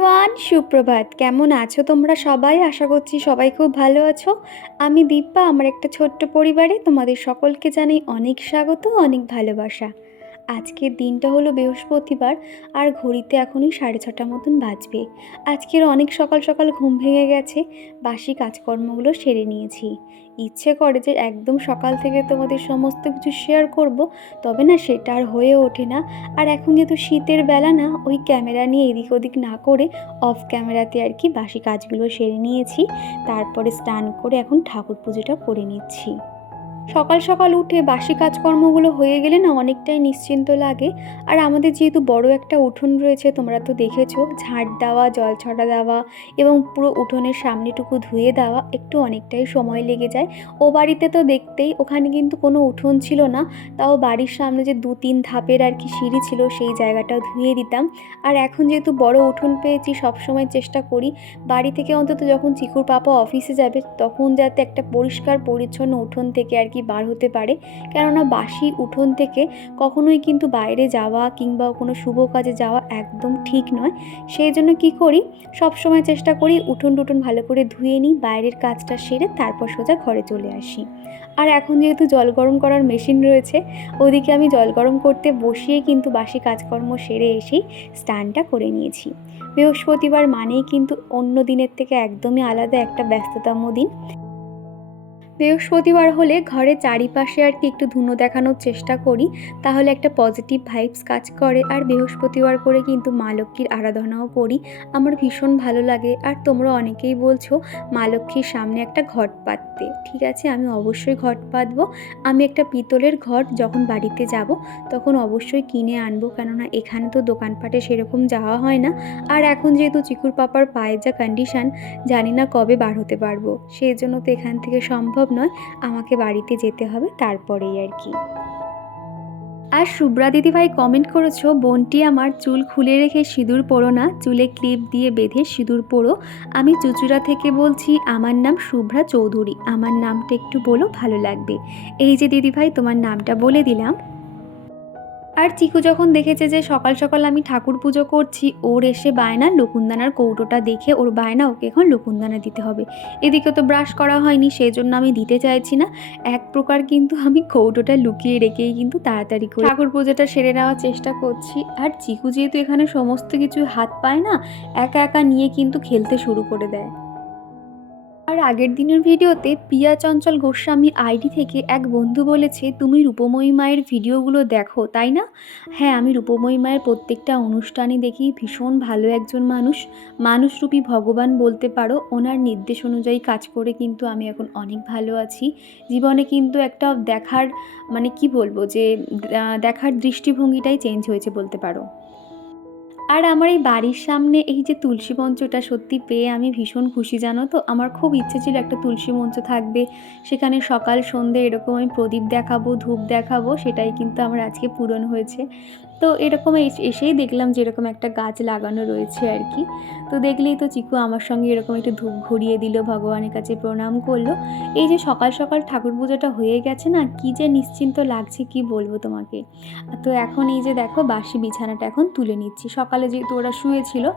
Everyone সুপ্রভাত, কেমন আছো তোমরা সবাই? আশা করছি সবাই খুব ভালো আছো। আমি দীপা আমার একটা ছোট্ট পরিবারে তোমাদের সকলকে জানাই অনেক স্বাগত, অনেক ভালোবাসা। আজকের দিনটা হলো বৃহস্পতিবার আর ঘড়িতে এখনই সাড়ে ছটা মতন বাজবে। আজকের অনেক সকাল সকাল ঘুম ভেঙে গেছে, বাসি কাজকর্মগুলো সেরে নিয়েছি। ইচ্ছে করে যে একদম সকাল থেকে তোমাদের সমস্ত কিছু শেয়ার করব, তবে না সেটা আর হয়ে ওঠে না। আর এখন যেহেতু শীতের বেলা না, ওই ক্যামেরা নিয়ে এদিক ওদিক না করে অফ ক্যামেরাতে আর কি বাসি কাজগুলো সেরে নিয়েছি। তারপরে স্নান করে এখন ঠাকুর পুজোটা করে নিচ্ছি। সকাল সকাল উঠে বাসি কাজকর্মগুলো হয়ে গেলে না অনেকটাই নিশ্চিন্ত লাগে। আর আমাদের যেহেতু বড় একটা উঠোন রয়েছে, তোমরা তো দেখেছ, ঝাঁট দেওয়া, জল ছড়া দেওয়া এবং পুরো উঠোনের সামনেটুকু ধুয়ে দেওয়া একটু অনেকটাই সময় লেগে যায়। ও বাড়িতে তো দেখতেই ওখানে কিন্তু কোনো উঠোন ছিল না, তাও বাড়ির সামনে যে দু তিন ধাপের আর কি সিঁড়ি ছিল সেই জায়গাটা ধুয়ে দিতাম। আর এখন যেহেতু বড় উঠোন পেয়েছি, সবসময় চেষ্টা করি, বাড়ি থেকে অন্তত যখন চিকুর পাপা অফিসে যাবে, তখন যাতে একটা পরিষ্কার, পরিচ্ছন্ন উঠোন থেকে আর কি বার হতে পারে? কেননা বাসি উঠোন থেকে কখনোই কিন্তু বাইরে যাওয়া কিংবা কোনো শুভ কাজে যাওয়া একদম ঠিক নয়। সেই জন্য কি করি? সব সময় চেষ্টা করি উঠোন টুঠোন ভালো করে ধুয়ে নিই, বাইরের কাজটা সেরে তারপর সোজা ঘরে চলে আসি। আর এখন যেহেতু জল গরম করার মেশিন রয়েছে, ওদিকে আমি জল গরম করতে বসিয়ে কিন্তু বাসি কাজকর্ম সেরে এসেই স্নানটা করে নিয়েছি। বৃহস্পতিবার মানেই কিন্তু অন্য দিনের থেকে একদমই আলাদা একটা ব্যস্ততম দিন। বৃহস্পতিবার হলে ঘরের চারিপাশে আর কি একটু ধুনো দেখানোর চেষ্টা করি, তাহলে একটা পজিটিভ ভাইবস কাজ করে। আর বৃহস্পতিবার করে কিন্তু মা লক্ষ্মীর আরাধনাও করি। আমার ভীষণ ভালো লাগে। আর তোমরা অনেকেই বলছো মা লক্ষ্মীর সামনে একটা ঘট পাততে ঠিক আছে, আমি অবশ্যই ঘট পাতবো আমি একটা পিতলের ঘট যখন বাড়িতে যাব, তখন অবশ্যই কিনে আনব। কেননা এখানে তো দোকানপাটে সেরকম যাওয়া হয় না। আর এখন যেহেতু চিকুর পাপার পায়ের যা কন্ডিশান জানি না কবে বার হতে পারব। সেই জন্য তো এখান থেকে সম্ভব নয়, আমাকে বাড়িতে যেতে হবে তারপরেই আর কি। আর শুভ্রা দিদিভাই কমেন্ট করেছ, বোনটি আমার চুল খুলে রেখে সিঁদুর পরো না, চুলে ক্লিপ দিয়ে বেঁধে সিঁদুর পরো আমি চুচুড়া থেকে বলছি, আমার নাম শুভ্রা চৌধুরী, আমার নামটা একটু বলো, ভালো লাগবে। এই যে দিদিভাই, তোমার নামটা বলে দিলাম। আর চিকু যখন দেখেছে যে সকাল সকাল আমি ঠাকুর পুজো করছি, ওর এসে বায়না লকুন্দানার কৌটোটা দেখে ওর বায়না ওকে এখন লকুন্দানা দিতে হবে। এদিকে তো ব্রাশ করা হয়নি সেই জন্য আমি দিতে চাইছি না। এক প্রকার কিন্তু আমি কৌটোটা লুকিয়ে রেখেই কিন্তু তাড়াতাড়ি করে ঠাকুর পুজোটা সেরে নেওয়ার চেষ্টা করছি। আর চিকু যেহেতু এখানে সমস্ত কিছু হাত পায় না, একা একা নিয়ে কিন্তু খেলতে শুরু করে দেয়। আর আগের দিনের ভিডিওতে পিয়া চঞ্চল গোস্বামী আইডি থেকে এক বন্ধু বলেছে, তুমি রূপময়ী মায়ের ভিডিওগুলো দেখো, তাই না? হ্যাঁ আমি রূপময়ী মায়ের প্রত্যেকটা অনুষ্ঠানে দেখি, ভীষণ ভালো একজন মানুষ। মানুষরূপী ভগবান বলতে পারো, ওনার নির্দেশ অনুযায়ী কাজ করে কিন্তু আমি এখন অনেক ভালো আছি। জীবনে কিন্তু একটা দেখার মানে কি বলব যে দেখার দৃষ্টিভঙ্গিটাই চেঞ্জ হয়েছে বলতে পারো। আর আমার এই বাড়ির সামনে এই যে তুলসী মঞ্চটা সত্যি পেয়ে আমি ভীষণ খুশি, জানো তো? আমার খুব ইচ্ছে ছিল একটা তুলসী মঞ্চ থাকবে। সেখানে সকাল সন্ধে এরকম আমি প্রদীপ দেখাবো, ধূপ দেখাবো, সেটাই কিন্তু আমার আজকে পূরণ হয়েছে। তো এরকম এস- এসেই দেখলাম যে এরকম একটা গাছ লাগানো রয়েছে আর কি। তো দেখলেই তো চিকু আমার সঙ্গে এরকম একটু ধূপ ঘুরিয়ে দিল, ভগবানের কাছে প্রণাম করল। এই যে সকাল সকাল ঠাকুর পুজোটা হয়ে গেছে না, কি যে নিশ্চিন্ত লাগছে কি বলব তোমাকে। তো এখন এই যে দেখো বাসি বিছানাটা এখন তুলে নিচ্ছি। সকালে যেহেতু ওরা শুয়েছিল,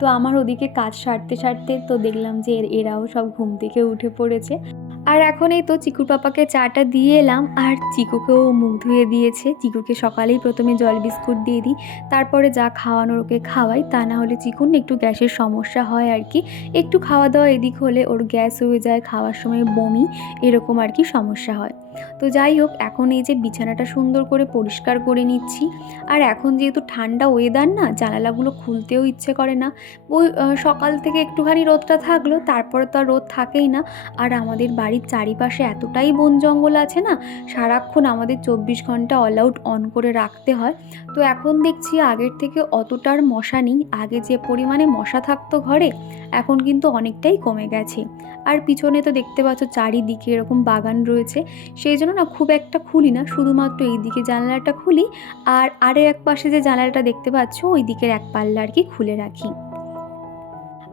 তো আমার ওদিকে কাজ সারতে সারতে তো দেখলাম যে এর- এরাও সব ঘুম থেকে উঠে পড়েছে। আর এখন এই তো চিকুর পাপাকে চাটা দিয়ে এলাম, আর চিকুকেও মুখ ধুয়ে দিয়েছে। চিকুকে সকালেই প্রথমে জল বিস্কুট দিয়ে দিই, তারপরে যা খাওয়ানোর ওকে খাওয়াই, তা না হলে চিকুন একটু গ্যাসের সমস্যা হয় আর কি। একটু খাওয়া দাওয়া এদিক হলে ওর গ্যাস হয়ে যায়, খাওয়ার সময় বমি, এরকম আর কি সমস্যা হয়। তো যাই হোক, এখন এই যে বিছানাটা সুন্দর করে পরিষ্কার করে নিচ্ছি। আর এখন যেহেতু ঠান্ডা ওয়েদার না, জানালাগুলো খুলতেও ইচ্ছে করে না। ওই সকাল থেকে একটুখানি রোদটা থাকল, তারপরে তো আর রোদ থাকেই না। আর আমাদের বাড়ির চারিপাশে এতটাই বন জঙ্গল আছে না, সারাক্ষণ আমাদের চব্বিশ ঘণ্টা অল আউট অন করে রাখতে হয়। তো এখন দেখছি আগের থেকে অতটার মশা নেই। আগে যে পরিমাণে মশা থাকতো ঘরে, এখন কিন্তু অনেকটাই কমে গেছে। আর পিছনে তো দেখতে পাচ্ছ চারিদিকে এরকম বাগান রয়েছে। সেই জন্য না খুব একটা খুলি না। শুধুমাত্র এই দিকে জানালাটা খুলি আর আরে এক পাশে যে জানালাটা দেখতে পাচ্ছ, ওই দিকের এক পাল্লা আর কি খুলে রাখি।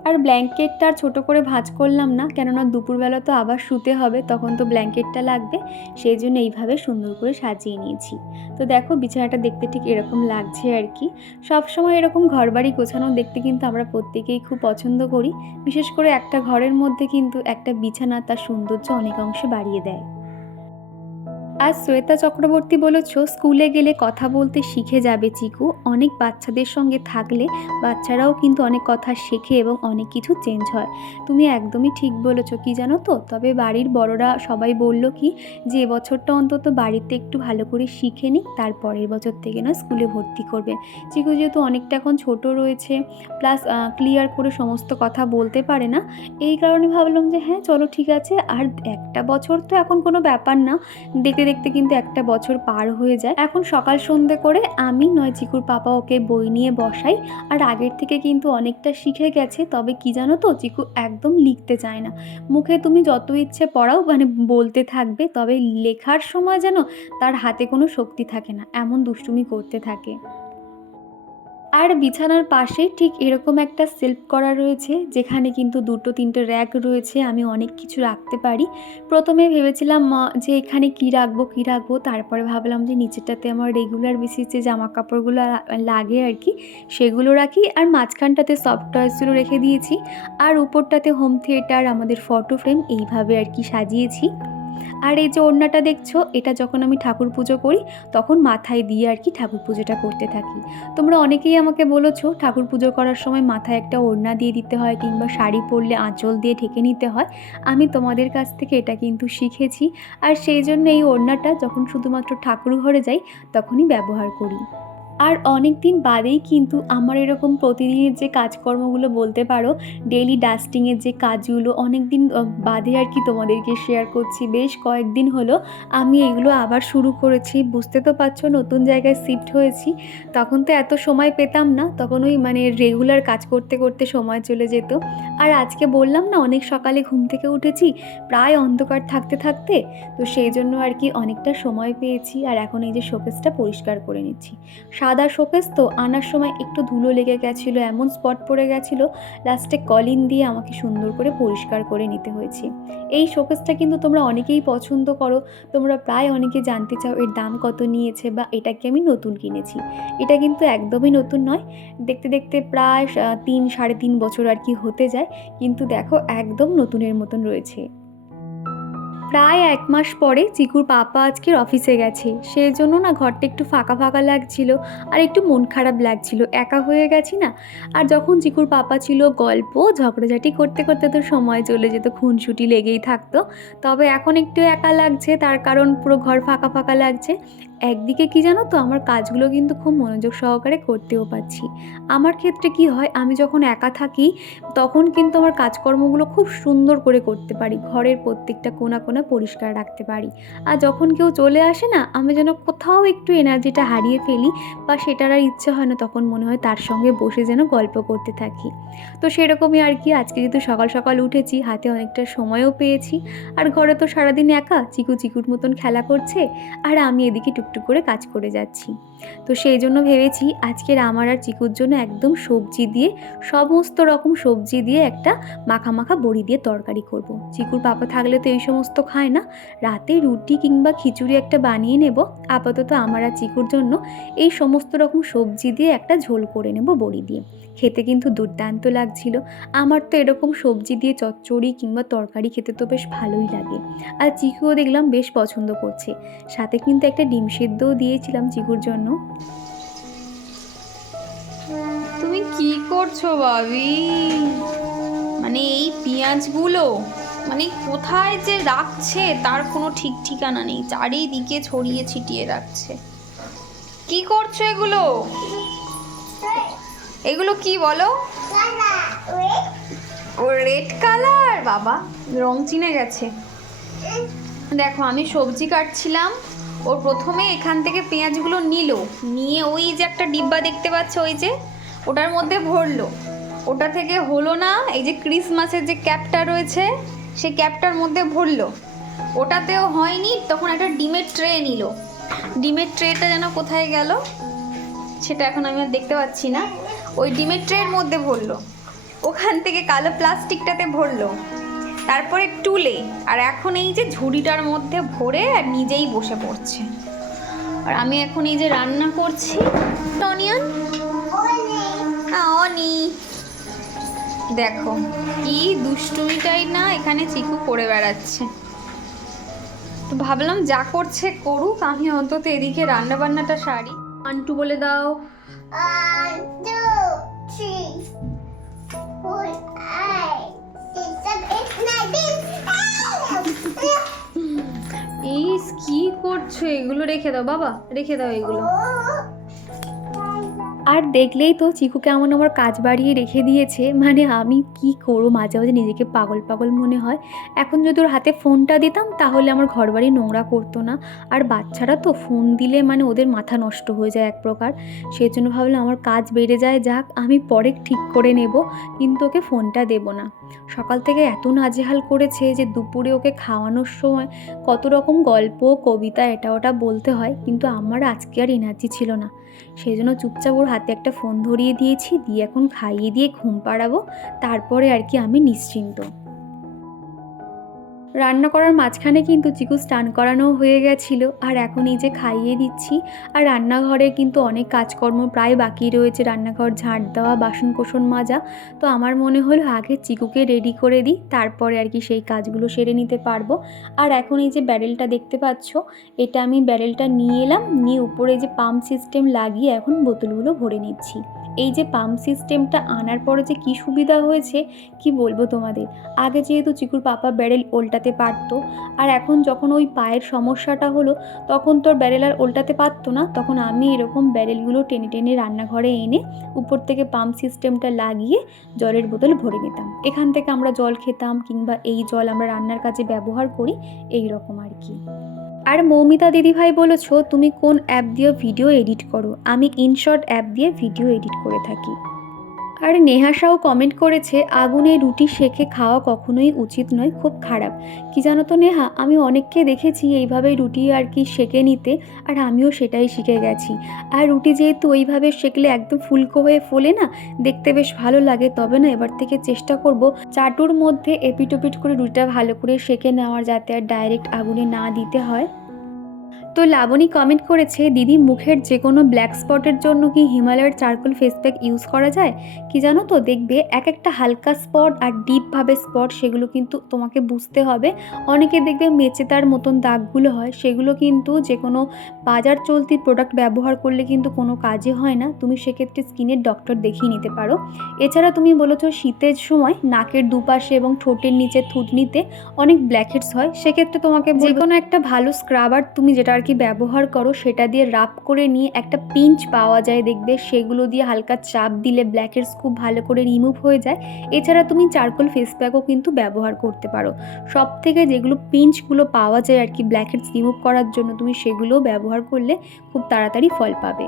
আর ব্ল্যাঙ্কেটটা আর ছোটো করে ভাঁজ করলাম না, কেননা দুপুরবেলা তো আবার শুতে হবে, তখন তো ব্ল্যাঙ্কেটটা লাগবে, সেই জন্য এইভাবে সুন্দর করে সাজিয়ে নিয়েছি। তো দেখো বিছানাটা দেখতে ঠিক এরকম লাগছে আর কি। সবসময় এরকম ঘরবাড়ি গোছানো দেখতে কিন্তু আমরা প্রত্যেকেই খুব পছন্দ করি। বিশেষ করে একটা ঘরের মধ্যে কিন্তু একটা বিছানা তার সৌন্দর্য অনেক অংশে বাড়িয়ে দেয়। আজ শ্বেতা চক্রবর্তী বলেছ, স্কুলে গেলে কথা বলতে শিখে যাবে চিকু। অনেক বাচ্চাদের সঙ্গে থাকলে বাচ্চারাও কিন্তু অনেক কথা শেখে এবং অনেক কিছু চেঞ্জ হয়। তুমি একদমই ঠিক বলেছ, কি জানো তো? তবে বাড়ির বড়রা সবাই বলল কি, যে এবছরটা অন্তত বাড়িতে একটু ভালো করে শিখে নিক, তার পরের বছর থেকে না স্কুলে ভর্তি করবে। চিকু যেহেতু অনেকটা এখন ছোট রয়েছে প্লাস ক্লিয়ার করে সমস্ত কথা বলতে পারে না, এই কারণে ভাবলাম যে হ্যাঁ চলো ঠিক আছে। আর একটা বছর তো এখন কোনো ব্যাপার না। দেখতে দেখতে কিন্তু একটা বছর পার হয়ে যায়। এখন সকাল সন্ধে করে আমি নয় চিকুর পাপা ওকে বই নিয়ে বসাই। আর আগের থেকে কিন্তু অনেকটা শিখে গেছে, তবে কি জানো তো, চিকু একদম লিখতে চায় না। মুখে তুমি যত ইচ্ছে পড়াও মানে বলতে থাকবে, তবে লেখার সময় যেন তার হাতে কোনো শক্তি থাকে না, এমন দুষ্টুমি করতে থাকে। আর বিছানার পাশে ঠিক এরকম একটা সেলফ করা রয়েছে, যেখানে কিন্তু দুটো তিনটে র্যাক রয়েছে, আমি অনেক কিছু রাখতে পারি। প্রথমে ভেবেছিলাম যে এখানে কি রাখব কি রাখব, তারপরে ভাবলাম যে নিচেরটাতে আমার রেগুলার বেসিস যে জামা কাপড়গুলো লাগে আর কি, সেগুলো রাখি। আর মাঝখানটাতে সফট টয়েসগুলো রেখে দিয়েছি। আর উপরটাতে হোম থিয়েটার আমাদের ফটো ফ্রেম এইভাবে আর কি সাজিয়েছি। আর এই যে ওড়নাটা দেখছ, এটা যখন আমি ঠাকুর পুজো করি, তখন মাথায় দিয়ে আর কি ঠাকুর পুজোটা করতে থাকি। তোমরা অনেকেই আমাকে বলেছ, ঠাকুর পুজো করার সময় মাথায় একটা ওড়না দিয়ে দিতে হয়, কিংবা শাড়ি পরলে আঁচল দিয়ে ঢেকে নিতে হয়। আমি তোমাদের কাছ থেকে এটা কিন্তু শিখেছি। আর সেই জন্য এই ওড়নাটা যখন শুধুমাত্র ঠাকুর ঘরে যাই, তখনই ব্যবহার করি। আর অনেক দিন বাদেই কিন্তু আমার এরকম প্রতিদিনের যে কাজকর্মগুলো বলতে পারো ডেইলি ডাস্টিংয়ের যে কাজগুলো অনেক দিন বাদে আর কি তোমাদেরকে শেয়ার করছি। বেশ কয়েকদিন হলো আমি এগুলো আবার শুরু করেছি। বুঝতে তো পারছ, নতুন জায়গায় শিফট হয়েছি। তখন তো এত সময় পেতাম না, তখন ওই মানে রেগুলার কাজ করতে করতে সময় চলে যেত। আর আজকে বললাম না, অনেক সকালে ঘুম থেকে উঠেছি, প্রায় অন্ধকার থাকতে থাকতে, তো সেই জন্য আর কি অনেকটা সময় পেয়েছি। আর এখন এই যে শোকেসটা পরিষ্কার করে নিচ্ছি। সাদা শোকেস তো আনার সময় একটু ধুলো লেগে গেছিল, এমন স্পট পড়ে গেছিল লাস্টে কলিন দিয়ে আমাকে সুন্দর করে পরিষ্কার করে নিতে হয়েছে। এই শোকেসটা কিন্তু তোমরা অনেকেই পছন্দ করো, তোমরা প্রায় অনেকে জানতে চাও এর দাম কত নিয়েছে বা এটাকে আমি নতুন কিনেছি। এটা কিন্তু একদমই নতুন নয়, দেখতে দেখতে প্রায় তিন, সাড়ে তিন বছর আর কি হতে যায়, কিন্তু দেখো একদম নতুনের মতন রয়েছে। প্রায় এক মাস পরে চিকুর পাপা আজকের অফিসে গেছে। সেই জন্য না ঘরটা একটু ফাঁকা ফাঁকা লাগছিল আর একটু মন খারাপ লাগছিল। একা হয়ে গেছি না। আর যখন চিকুর পাপা ছিল গল্প, ঝগড়াঝাটি করতে করতে তো সময় চলে যেত, খুনসুটি লেগেই থাকতো। তবে এখন একটু একা লাগছে, তার কারণ পুরো ঘর ফাঁকা ফাঁকা লাগছে। একদিকে কি জানো তো, আমার কাজগুলো কিন্তু খুব মনোযোগ সহকারে করতেও পারছি। আমার ক্ষেত্রে কি হয়, আমি যখন একা থাকি, তখন কিন্তু আমার কাজকর্মগুলো খুব সুন্দর করে করতে পারি। ঘরের প্রত্যেকটা কোণা কোণা পরিষ্কার রাখতে পারি। আর যখন কেউ চলে আসে না, আমি যেন কোথাও একটু এনার্জিটা হারিয়ে ফেলি বা সেটার আর ইচ্ছে হয় না, তখন মনে হয় তার সঙ্গে বসে যেন গল্প করতে থাকি। তো সেরকমই আর কি, আজকে যেহেতু সকাল সকাল উঠেছি, হাতে অনেকটা সময়ও পেয়েছি। আর ঘরে তো সারাদিন একা, চিকু চিকুর মতন খেলা করছে, আর আমি এদিকে টুকটুক করে কাজ করে যাচ্ছি। তো সেই জন্য ভেবেছি আজকের আমার আর চিকুর জন্য একদম সবজি দিয়ে, সমস্ত রকম সবজি দিয়ে একটা মাখা মাখা বড়ি দিয়ে তরকারি করব। চিকুর পাপা থাকলে তো এই সমস্ত খায় না। রাতে রুটি কিংবা খিচুড়ি একটা বানিয়ে নেব। আপাতত আমার আর চিকুর জন্য এই সমস্ত রকম সবজি দিয়ে একটা ঝোল করে নেব বড়ি দিয়ে। খেতে কিন্তু দুর্দান্ত লাগছিল। আমার তো এরকম সবজি দিয়ে চচ্চড়ি কিংবা তরকারি খেতে তো বেশ ভালোই লাগে। আর চিকুও দেখলাম বেশ পছন্দ করছে। সাথে কিন্তু একটা ডিম সেদ্ধও দিয়েছিলাম চিকুর জন্য। তুমি কি করছ বাবি মানে এই পেঁয়াজগুলো? মানে কোথায় যে রাখছে, তার কোনো ঠিক ঠিকানা নেই। চারিদিকে ছড়িয়ে ছিটিয়ে রাখছে। কি করছ এগুলো? এগুলো কি বলো? ও রেড কালার, বাবা। রং চিনে গেছে। দেখো, আমি সবজি কাটছিলাম। ও প্রথমে এখান থেকে পেঁয়াজগুলো নিল। নিয়ে ওই যে একটা ডিব্বা দেখতে পাচ্ছ, ওই যে, ওটার মধ্যে ভরলো। ওটা থেকে হলো না, এই যে ক্রিসমাসের যে ক্যাপটা রয়েছে সেই ক্যাপটার মধ্যে ভরলো। ওটাতেও হয়নি তখন একটা ডিমের ট্রে নিল। ডিমের ট্রেটা যেন কোথায় গেল সেটা এখন আমি আর দেখতে পাচ্ছি না। ওই ডিমের ট্রের মধ্যে ভরলো। ওখান থেকে কালো প্লাস্টিকটাতে ভরলো। তারপরে টুলে আর এখন এই যে ঝুড়িটার মধ্যে ভরে আর নিজেই বসে পড়ছে। আর আমি এখন এই যে রান্না করছি। অনিয়ন অনি দেখো। কি দুষ্টুমিটাই না এখানে চিকু করে বেড়াচ্ছে। তো ভাবলাম যা করছে করুক আমি অন্তত এদিকে রান্না বান্নাটা সারি। আন্টু বলে দাও. ইস কি করছ? এগুলো রেখে দাও বাবা। রেখে দাও এগুলো। আর দেখলেই তো চিকু কেমন আমার কাজ বাড়িয়ে রেখে দিয়েছে। মানে আমি কি করব? মাঝে মাঝে নিজেকে পাগল পাগল মনে হয়। এখন যদি ওর হাতে ফোনটা দিতাম, তাহলে আমার ঘর বাড়ি নোংরা করতো না। আর বাচ্চারা তো ফোন দিলে মানে ওদের মাথা নষ্ট হয়ে যায় এক প্রকার। সেই জন্য ভাবলাম আমার কাজ বেড়ে যায় যাক, আমি পরে ঠিক করে নেব। কিন্তু ওকে ফোনটা দেব না। সকাল থেকে এত নাজেহাল করেছে যে দুপুরে ওকে খাওয়ানোর সময় কত রকম গল্প, কবিতা, এটা ওটা বলতে হয়। কিন্তু আমার আজকে আর এনার্জি ছিল না। সেই জন্য চুপচাপ ওর হাতে একটা ফোন ধরিয়ে দিয়েছি, দিয়ে এখন খাইয়ে দিয়ে ঘুম পাড়াবো, তারপরে আর কি আমি নিশ্চিন্ত। রান্না করার মাঝখানে কিন্তু চিকু স্নান করানো হয়ে গেছিল, আর এখন এই যে খাইয়ে দিচ্ছি, আর রান্নাঘরে কিন্তু অনেক কাজকর্ম প্রায় বাকি রয়েছে, রান্নাঘর ঝাঁট দেওয়া বাসন কোসন মাজা, তো আমার মনে হলো আগে চিকুকে রেডি করে দিই, তারপরে আর কি সেই কাজগুলো সেরে নিতে পারব। আর এখন এই যে ব্যারেলটা দেখতে পাচ্ছ, এটা আমি ব্যারেলটা নিয়ে এলাম, নিয়ে উপরে যে পাম্প সিস্টেম লাগিয়ে এখন বোতলগুলো ভরে নিচ্ছি। এই যে পাম্প সিস্টেমটা আনার পরে যে কী সুবিধা হয়েছে, কি বলব তোমাদের? আগে যেহেতু চিকুর পাপা ব্যারেল উল্টাতে পারতো। আর এখন যখন ওই পায়ের সমস্যাটা হলো, তখন তোর ব্যারেল আর উল্টাতে পারতো না। তখন আমি এরকম ব্যারেলগুলো টেনে টেনে রান্নাঘরে এনে উপর থেকে পাম্প সিস্টেমটা লাগিয়ে জলের বোতল ভরে নিতাম। এখান থেকে আমরা জল খেতাম কিংবা এই জল আমরা রান্নার কাজে ব্যবহার করি, এই রকম আর কি। আর মৌমিতা দিদিভাই বলেছ, তুমি কোন অ্যাপ দিয়ে ভিডিও এডিট করো? আমি ইনশর্ট অ্যাপ দিয়ে ভিডিও এডিট করে থাকি। আর নেহাসাও কমেন্ট করেছে, আগুনে রুটি সেকে খাওয়া কখনোই উচিত নয়, খুব খারাপ। কি জানো তো নেহা, আমি অনেককে দেখেছি এইভাবে রুটি আর কি সেকে নিতে, আর আমিও সেটাই শিখে গেছি। আর রুটি যেহেতু ওইভাবে সেকলে একদম ফুলকো হয়ে ফোলে না, দেখতে বেশ ভালো লাগে। তবে না, এবার থেকে চেষ্টা করব চাটুর মধ্যে এপিটোপিট করে রুটিটা ভালো করে সেকে নেওয়ার, যাতে আর ডাইরেক্ট আগুনে না দিতে হয়। তো লাবণী কমেন্ট করেছে, দিদি, মুখের যে কোনো ব্ল্যাক স্পটের জন্য কি হিমালয়ের চারকোল ফেস প্যাক ইউজ করা যায়? কি জানো তো, দেখবে এক একটা হালকা স্পট আর ডিপভাবে স্পট সেগুলো কিন্তু তোমাকে বুঝতে হবে। অনেকে দেখবে মেচেতার মতন দাগগুলো হয়, সেগুলো কিন্তু যে কোনো বাজার চলতি প্রোডাক্ট ব্যবহার করলে কিন্তু কোনো কাজে হয় না। তুমি সেক্ষেত্রে স্কিনের ডক্টর দেখিয়ে নিতে পারো। এছাড়া তুমি বলেছ শীতের সময় নাকের দুপাশে এবং ঠোঁটের নিচে থুতনিতে অনেক ব্ল্যাকহেডস হয়, সেক্ষেত্রে তোমাকে যে কোনো একটা ভালো স্ক্রাবার তুমি যেটা আর কি ব্যবহার করো সেটা দিয়ে রাপ করে নিয়ে একটা পিঞ্চ পাওয়া যায় দেখবে। সেগুলো দিয়ে হালকা চাপ দিলে ব্ল্যাকহেডস খুব ভালো করে রিমুভ হয়ে যায়। এছাড়া তুমি চারকোল ফেস প্যাকও কিন্তু ব্যবহার করতে পারো। সব থেকে যেগুলো পিঞ্চগুলো পাওয়া যায় আর কি ব্ল্যাকহেডস রিমুভ করার জন্য, তুমি সেগুলোও ব্যবহার করলে খুব তাড়াতাড়ি ফল পাবে।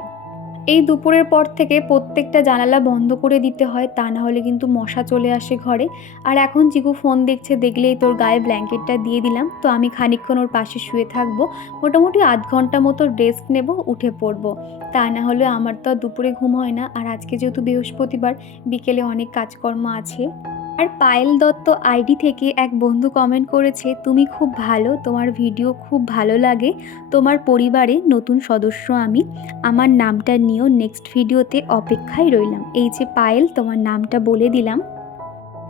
এই দুপুরের পর থেকে প্রত্যেকটা জানালা বন্ধ করে দিতে হয়, তা না হলে কিন্তু মশা চলে আসে ঘরে। আর এখন চিকু ফোন দেখছে, দেখলেই তোর গায়ে ব্ল্যাঙ্কেটটা দিয়ে দিলাম। তো আমি খানিকক্ষণ ওর পাশে শুয়ে থাকব, মোটামুটি আধ ঘণ্টা মতো রেস্ট নেব, উঠে পড়ব। তা না হলে আমার তো দুপুরে ঘুম হয় না। আর আজকে যেহেতু বৃহস্পতিবার, বিকেলে অনেক কাজকর্ম আছে। আর পায়েল দত্ত আইডি থেকে এক বন্ধু কমেন্ট করেছে, তুমি খুব ভালো, তোমার ভিডিও খুব ভালো লাগে, তোমার পরিবারে নতুন সদস্য আমি, আমার নামটা নিয়েও নেক্সট ভিডিওতে অপেক্ষায় রইলাম। এই যে পায়েল, তোমার নামটা বলে দিলাম।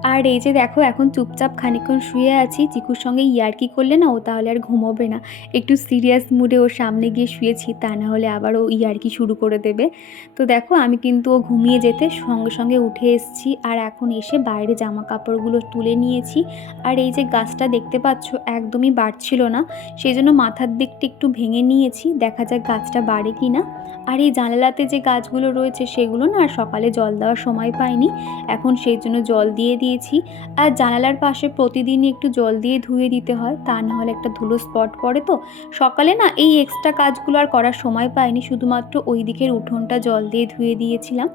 আর এই যে দেখো, এখন চুপচাপ খানিকক্ষণ শুয়ে আছি। চিকুর সঙ্গে ইয়ার্কি করলে না, ও তাহলে আর ঘুমোবে না। একটু সিরিয়াস মুডে ওর সামনে গিয়ে শুয়েছি, তা না হলে আবার ও ইয়ার্কি শুরু করে দেবে। তো দেখো, আমি কিন্তু ও ঘুমিয়ে যেতে সঙ্গে সঙ্গে উঠে এসেছি আর এখন এসে বাইরে জামা কাপড়গুলো তুলে নিয়েছি। আর এই যে গাছটা দেখতে পাচ্ছ, একদমই বাড়ছিল না। সেই জন্য মাথার দিকটা একটু ভেঙে নিয়েছি, দেখা যাক গাছটা বাড়ে কি না। আর এই জানালাতে যে গাছগুলো রয়েছে, সেগুলো না আর সকালে জল দেওয়ার সময় পাইনি। এখন সেই জন্য জল দিয়ে দিয়েছি আর জানালার পাশে প্রতিদিনই একটু জল দিয়ে ধুয়ে দিতে হয়, তা না হলে একটা ধুলো স্পট পড়ে তো। সকালে না এই এক্সট্রা কাজগুলো আর করার সময় পাইনি, শুধুমাত্র ওই দিকের উঠোনটা জল দিয়ে ধুয়ে দিয়েছিলাম।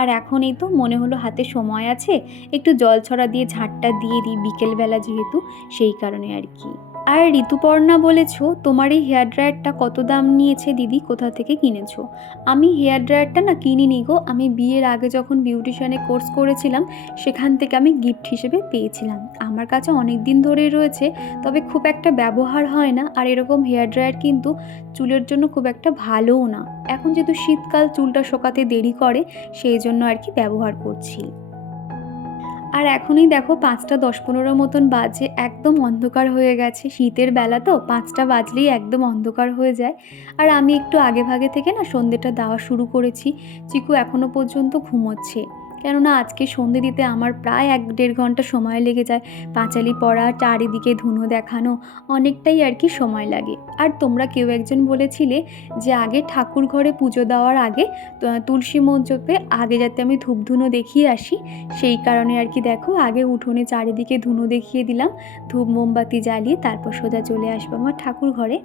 আর এখন এই তো মনে হলো হাতে সময় আছে, একটু জল ছড়া দিয়ে ঝাঁটটা দিয়ে দিই বিকেলবেলা যেহেতু, সেই কারণে আর কি। আর ঋতুপর্ণা বলেছ, তোমার এই হেয়ার ড্রায়ারটা কত দাম নিয়েছে দিদি? কোথা থেকে কিনেছো? আমি হেয়ার ড্রায়ারটা না কিনিনি গো। আমি বিয়ের আগে যখন বিউটিশিয়ানে কোর্স করেছিলাম, সেখান থেকে আমি গিফট হিসেবে পেয়েছিলাম। আমার কাছে অনেক দিন ধরেই রয়েছে, তবে খুব একটা ব্যবহার হয় না। আর এরকম হেয়ার ড্রায়ার কিন্তু চুলের জন্য খুব একটা ভালোও না। এখন যেহেতু শীতকাল, চুলটা শোকাতে দেরি করে, সেই জন্য আর কি ব্যবহার করছি। আর এখনই দেখো পাঁচটা দশ পনেরো মতন বাজে, একদম অন্ধকার হয়ে গেছে। শীতের বেলা তো, পাঁচটা বাজলেই একদম অন্ধকার হয়ে যায়। আর আমি একটু আগে ভাগে থেকে না সন্ধ্যেটা দেওয়া শুরু করেছি। চিকু এখনও পর্যন্ত ঘুমোচ্ছে। কেননা আজকে সন্ধে দিতে আমার প্রায় এক দেড় ঘণ্টা সময় লেগে যায়। পাঁচালি পড়া, চারিদিকে ধুনো দেখানো, অনেকটাই আর কি সময় লাগে। আর তোমরা কেউ একজন বলেছিলে যে আগে ঠাকুর ঘরে পুজো দেওয়ার আগে তুলসী মঞ্চতে আগে যাতে আমি ধূপ ধুনো দেখিয়ে আসি, সেই কারণে আর কি দেখো, আগে উঠোনে চারিদিকে ধুনো দেখিয়ে দিলাম, ধূপ মোমবাতি জ্বালিয়ে তারপর সোজা চলে আসব আমার ঠাকুর ঘরে।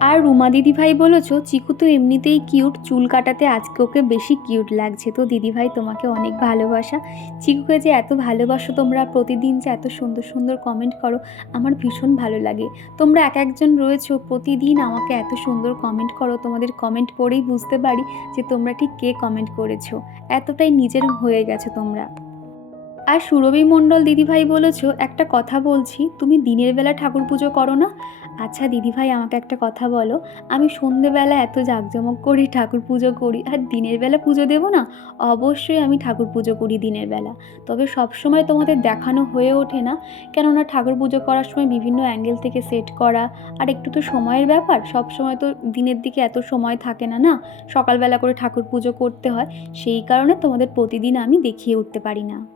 আর রুমা দিদিভাই বলেছ, চিকু তো এমনিতেই কিউট চুল কাটাতে আজকে ওকে বেশি কিউট লাগছে। তো দিদিভাই তোমাকে অনেক ভালোবাসা। চিকুকে যে এত ভালোবাসো তোমরা প্রতিদিন যে এত সুন্দর সুন্দর কমেন্ট করো, আমার ভীষণ ভালো লাগে। তোমরা এক একজন রয়েছো, প্রতিদিন আমাকে এত সুন্দর কমেন্ট করো, তোমাদের কমেন্ট পড়েই বুঝতে পারি যে তোমরা ঠিক কে কমেন্ট করেছ। এতটাই নিজের হয়ে গেছো তোমরা। আর সুরভি মণ্ডল দিদিভাই বলেছ, একটা কথা বলছি, তুমি দিনের বেলা ঠাকুর পুজো করো না? আচ্ছা দিদিভাই, আমাকে একটা কথা বলো। আমি সন্ধেবেলা এত জাঁকজমক করি ঠাকুর পুজো করি, আর দিনের বেলা পুজো দেবো না? অবশ্যই আমি ঠাকুর পুজো করি দিনের বেলা। তবে সবসময় তোমাদের দেখানো হয়ে ওঠে না। কেননা ঠাকুর পুজো করার সময় বিভিন্ন অ্যাঙ্গেল থেকে সেট করা, আর একটু তো সময়ের ব্যাপার। সব সময় তো দিনের দিকে এত সময় থাকে না না? সকালবেলা করে ঠাকুর পুজো করতে হয়। সেই কারণে তোমাদের প্রতিদিন আমি দেখিয়ে উঠতে পারি না।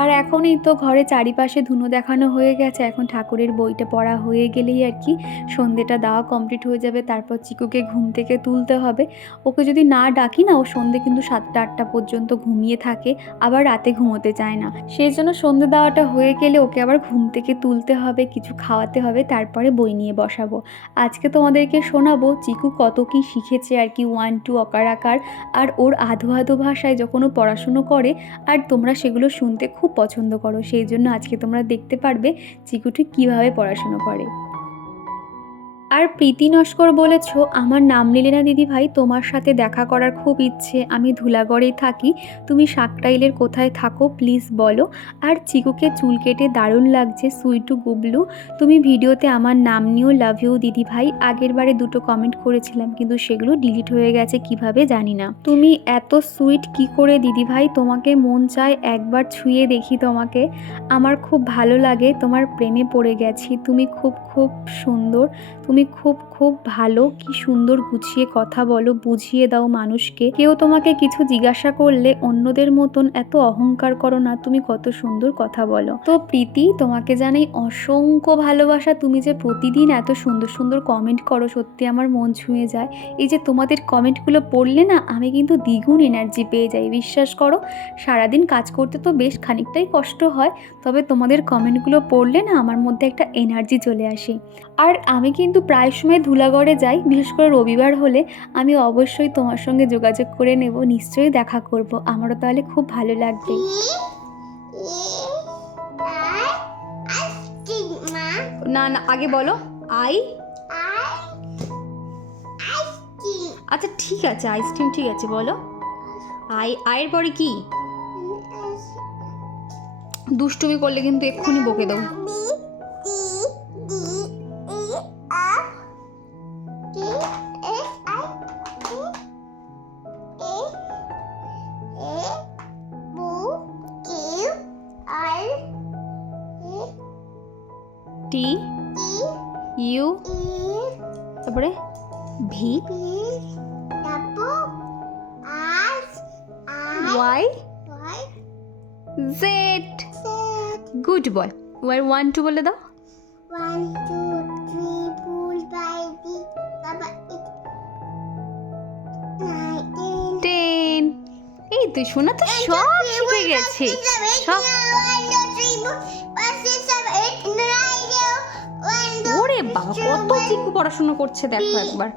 আর এখনই তো ঘরে চারিপাশে ধুনো দেখানো হয়ে গেছে। এখন ঠাকুরের বইটা পড়া হয়ে গেলেই আর কি সন্ধেটা দেওয়া কমপ্লিট হয়ে যাবে। তারপর চিকুকে ঘুম থেকে তুলতে হবে। ওকে যদি না ডাকি না, ও সন্ধে কিন্তু সাতটা, আটটা পর্যন্ত ঘুমিয়ে থাকে। আবার রাতে ঘুমোতে চায় না। সেই জন্য সন্ধে দেওয়াটা হয়ে গেলে ওকে আবার ঘুম থেকে তুলতে হবে, কিছু খাওয়াতে হবে, তারপরে বই নিয়ে বসাবো। আজকে তোমাদেরকে শোনাবো চিকু কত কি শিখেছে আর কি ওয়ান টু অকার আকার। আর ওর আধো আধো ভাষায় যখন ও পড়াশুনো করে, আর তোমরা সেগুলো শুনতে খুব পছন্দ করো সেই জন্য আজকে তোমরা দেখতে পারবে চিকুটি কীভাবে পড়াশুনো করে। আর প্রীতি নস্কর বলেছ, আমার নাম নিলে না দিদি ভাই, তোমার সাথে দেখা করার খুব ইচ্ছে। আমি ধুলাগড়েই থাকি। তুমি সাকটাইলের কোথায় থাকো, প্লিজ বলো। আর চিকুকে চুল কেটে দারুণ লাগছে সুইটু গুবলু। তুমি ভিডিওতে আমার নাম নিয়েও লাভ ইউ দিদি ভাই। আগের বারে দুটো কমেন্ট করেছিলাম, কিন্তু সেগুলো ডিলিট হয়ে গেছে, কীভাবে জানি না। তুমি এত সুইট কি করে দিদি ভাই? তোমাকে মন চায় একবার ছুঁয়ে দেখি তোমাকে। আমার খুব ভালো লাগে, তোমার প্রেমে পড়ে গেছি। তুমি খুব খুব সুন্দর। তুমি খুব খুব ভালো, কি সুন্দর গুছিয়ে কথা বলো, বুঝিয়ে দাও মানুষকে। কেউ তোমাকে কিছু জিজ্ঞাসা করলে অন্যদের মতন এত অহংকার করো না, তুমি কত সুন্দর কথা বলো। তো প্রীতি, তোমাকে জানাই অসংখ্য ভালোবাসা। তুমি যে প্রতিদিন এত সুন্দর সুন্দর কমেন্ট করো, সত্যি আমার মন ছুঁয়ে যায়। এই যে তোমাদের কমেন্টগুলো পড়লে না, আমি কিন্তু দ্বিগুণ এনার্জি পেয়ে যাই, বিশ্বাস করো। সারাদিন কাজ করতে তো বেশ খানিকটাই কষ্ট হয়, তবে তোমাদের কমেন্টগুলো পড়লে না, আমার মধ্যে একটা এনার্জি চলে আসে। আর আমি কিন্তু প্রায় সময় ধুলাগড়ে যাই, বিশেষ করে রবিবার হলে আমি অবশ্যই তোমার সঙ্গে যোগাযোগ করে নেব, নিশ্চয়ই দেখা করব। আমারও তাহলে খুব ভালো লাগবে। না না, আগে বলো। আই? আচ্ছা ঠিক আছে আইসক্রিম ঠিক আছে, বলো। আই, আয়ের পরে কি? দুষ্টুমি করলে কিন্তু এক্ষুনি বকে দেবো। টি ইউ তারপরে V Y Z. Good boy. Y one two বলে দাও. টেন। এই তুই শোনা তো সব শিখে গেছে সব ওরে বাবা কত চিকু পড়াশোনা করছে দেখো একবার।